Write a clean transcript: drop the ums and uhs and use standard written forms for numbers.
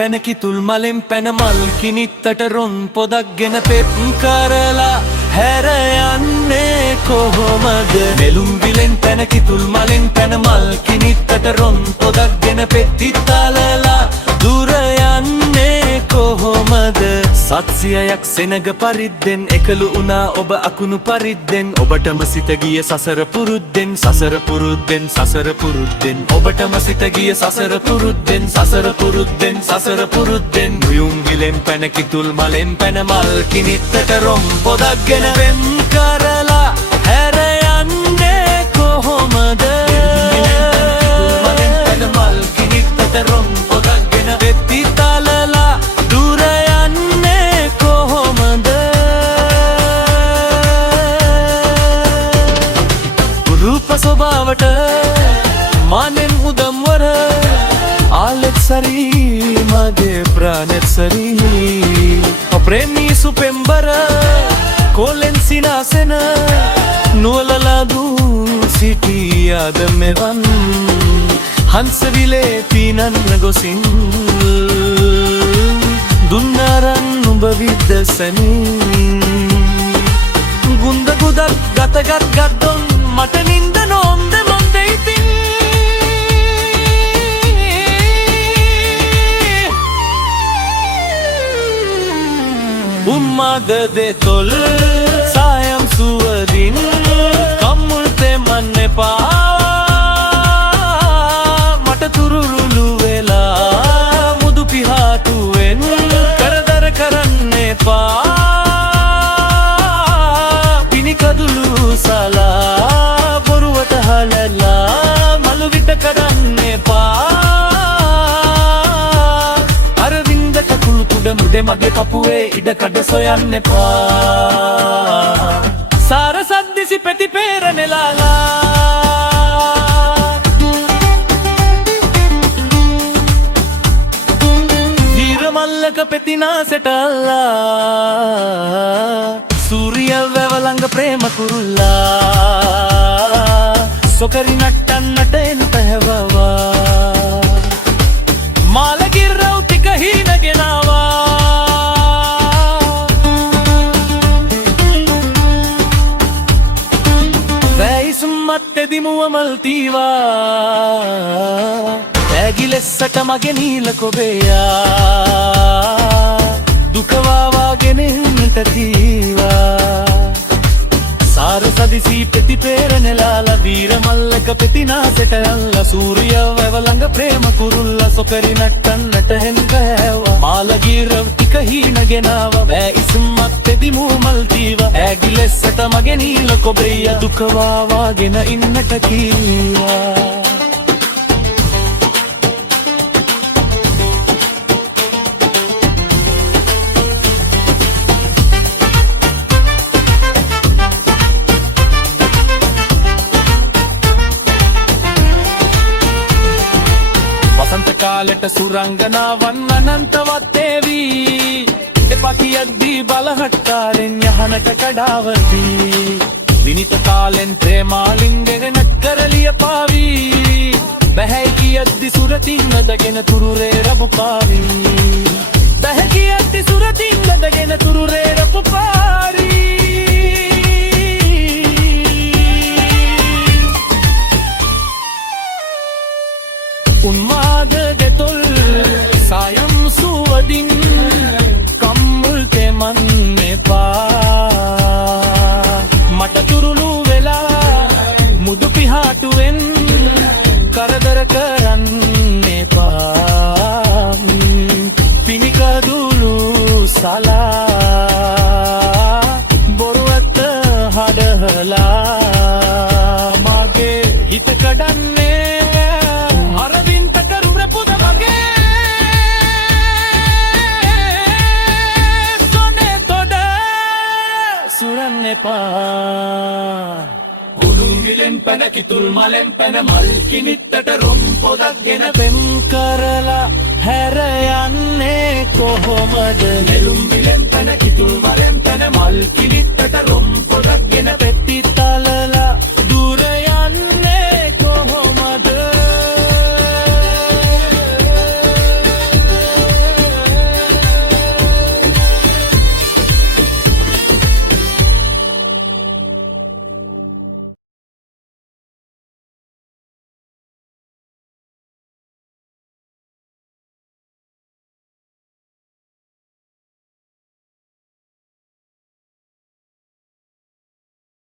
පැන කිතුල් මලෙන් පැන මල් කිනිත්තට රොන් පොදක්ගෙන පෙත් කරලා හැර යන්නේ කොහොමද නෙළුම් විලෙන් පැන කිතුල් මලෙන් පැන මල් කිනිත්තට රොන් පොදක්ගෙන පෙත් ඉතලලා දුර යන්නේ කොහොමද සත්සියයක් සෙනග පරිද්දෙන් එකලු වුණා ඔබ අකුණු පරිද්දෙන් ඔබටම සිත ගිය සසර පුරුද්දෙන් සසර පුරුද්දෙන් සසර පුරුද්දෙන් ඔබටම සිත ගිය සසර පුරුද්දෙන් සසර පුරුද්දෙන් සසර පුරුද්දෙන් නුයුම් විලෙන් පැන කිතුල් මලෙන් පැන මල් කිනිත්තට රොම් පොදක්ගෙන වෙන් කරලා හැර යන්නේ කොහොමද මලෙන් පැන මල් කිනිත්තට රොම් පොදක්ගෙන වෙත් ඉතලලා දුර යන්නේ කොහොමද රූප ස්වභාවට මානෙන් උදම්වර ආලෙත් සරී මගේ ප්‍රාණෙත් සරී ප්‍රේමී සුපෙම්බර කොලෙන් සිනාසෙන නුවලලාදූ සිටියාද මෙවන් හංසවිලේ පීනන්න ගොසින් දුන්නරන් නුඹ විද්දසනින් ගුන්ද ගුදක් ගතගත් ගත්දොන් මට නින්ද නොම්ද මොන්ද ඉතින් උම්මග දෙතොල් සායම් සුවදින් කම්මුල් තෙමන්න එපා මට තුරුරුලු වෙලා මුදු පිහාටුවෙන් කරදර කරන්න එපා පිනිකදුලු සලා බොරුවට හලලා මළු විට කරන්න එපා අරවින්ද කකුළු තුඩ මුඩේ මගේ කපුවේ ඉඩකඩ සොයන්න එපා සාර සද්දිසි පැති පේරනෙලාලා මල්ලක පෙතිනාසෙටල්ලා සූරිය වැවලඟ ප්‍රේම කුරුල්ලා සොකරි නට්ටන්නට එන්ට හැවවා මාලගිරව් ටික හීනගෙනවා වැයිසුම්මත් එදිමුව මල්තීවා ඇගිලෙස්සට මගේ නීල කොබෙයා දුකවාවාගෙනෙන්නට තීවා සාර සදිසී පෙති පේරනෙලාලා වීර මල්ලක පෙතිනාසෙට අල්ල සූරිය වැවලඟ ප්‍රේම කුරුල්ල සොකරි නට්ටන්නට හෙන්ක හැවා මාලගීරව් ටික හීනගෙනාව වැයිසුම්මත් එදිමූ මල්තීව ඇගිලෙස්සට මගේ නීල කොබෙයා දුකවාවාගෙන ඉන්නට කීවා කාලෙට සුරංගනාවන් අනන්තවත් දේවී එපා කියද්දී බලහට්ටාරෙන් යහනට කඩාවදී විනිත කාලෙන් ප්‍රේමාලින්ගෙනත් කරලිය පාවී බැහැයි කියද්දි සුරතින් නදගෙන තුරුරේ රබු පාවී බැහැ කියද්දි සුරතින් නදගෙන තුරුරේ රබු පාරී උන්මාද දෙතොල් සායම් සුවදින් කම්මුල් තෙමන්න එපා මට තුරුළු වෙලා මුදු පිහාටුවෙන් කරදර කරන්න එපා පිනිකදුලු සලා බොරුවත්ත හඩහලා මගේ හිත කඩන්නේ උළුම් විලෙන් පැන කිතුල් මලෙන් පැන මල් කිනිත්තට රොම් පොදක්ගෙන පෙම් කරලා හැර යන්නේ කොහොමද නෙළුම් විලෙන් පැන කිතුල් මලෙන් පැන මල් කිනිත්තට රොම් පොදක්ගෙන පෙත්